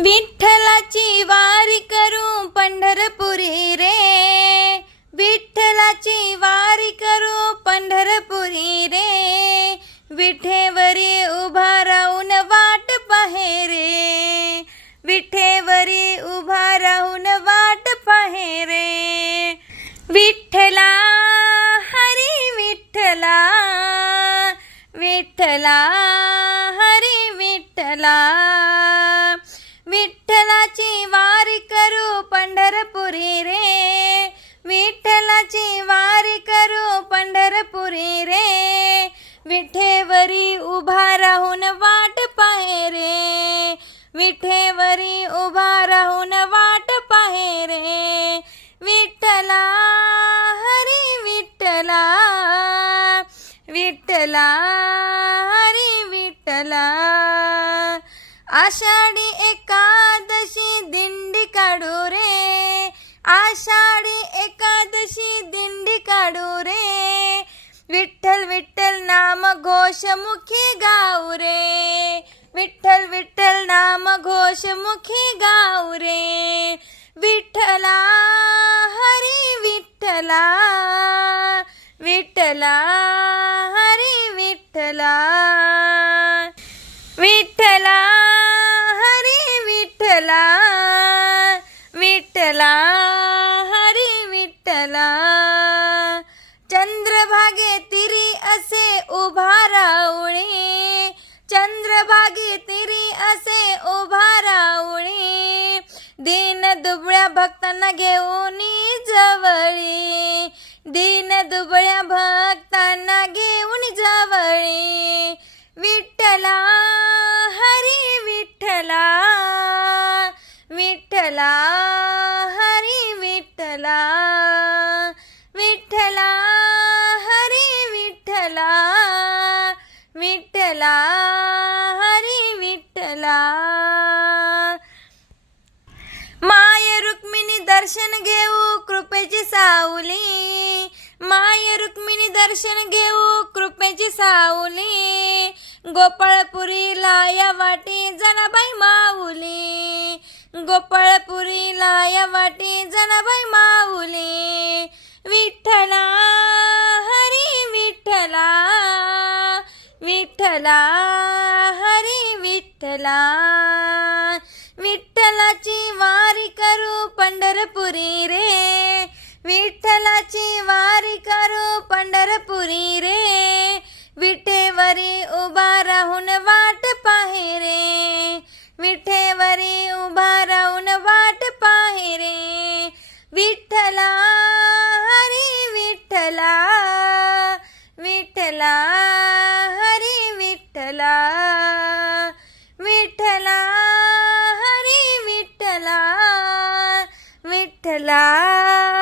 विठ्ठलाची वारी करू पंढरपुरी रे. विठ्ठलाची वारी करू पंढरपुरी रे. विठेवरी उभा राहून वाट पाहे रे. विठेवरी उभा राहून वाट पाहे रे. विठ्ठला हरी विठ्ठला. विठ्ठला विठ्ठला हरी विठ्ठला विठ्ठला हरी विठ्ठला. आषाढी एकादशी दिंडी काढू रे आषाढी एकादशी दिंडी काढू रे. विठ्ठल विठ्ठल नाम घोष मुखी गाऊ रे. विठ्ठल विठ्ठल नाम घोष मुखी गाऊ रे. विठ्ठला विठ्ठला विठ्ठला हरी विठ्ठला. दुबळ्या भक्तांना घेऊन जवळी. दीन दुबळ्या भक्तांना घेऊन जवळी. विठ्ठला हरी विठ्ठला. विठ्ठला हरी विठ्ठला. विठ्ठला हरी विठ्ठला विठ्ठला. दर्शन घेऊ कृपेची सावली. माय रुक्मिणी दर्शन घेऊ कृपेची सावली. गोपाळपुरीला या वाटी जनाबाई माऊली. गोपाळपुरीला या वाटी जनाबाई माऊली. विठ्ठला हरी विठ्ठला. विठ्ठला हरी विठ्ठला. विठ्ठलाची वारी करू पंढरपुरी रे. विठ्ठलाची वारी करू पंढरपुरी रे. विठेवरी उभा राहून हरी विठ्ठला विठ्ठला